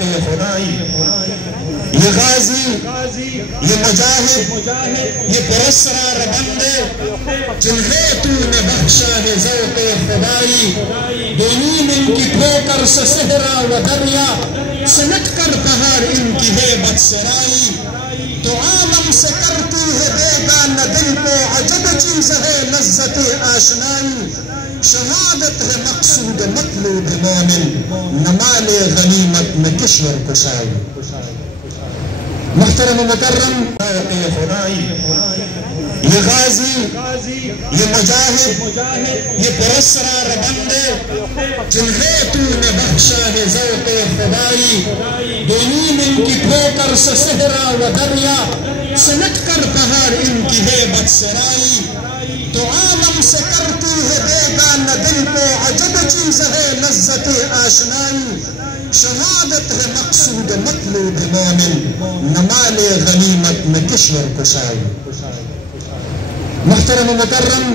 خدائی، یہ غازی، یہ مجاہد، یہ پرسرار بندے جنہیں تو نے بخشا ہے ذوق خدائی، دونوں ان کی ٹھوکر سے صحرا و دریا، سمٹ کر پہاڑ ان کی ہے بد سرائی، تو عالم سے کرتی ہے بیگانہ دل کو عجب چیز ہے لذت آشنائی، شہادت ہے مقصود مطلوب مومن، نہ مال غنیمت نہ کشور کشائی۔ محترم مکرم خدائی، یہ غازی، یہ مجاہد، یہ پرسرار بندے جنہیں تو نے بخشا ہے ذوق خدائی، دونوں ان کی ٹھوکر سے صحرا و دریا، سمٹ کر پہاڑ ان کی ہے بد سرائی، تو عالم سے کرتی ہے بیگانہ دل کو عجب چیز ہے لذت آشنائی، شہادت ہے مقصود مطلوب مومن، نہ مال غنیمت نہ کشور کشائی۔ محترم مکرم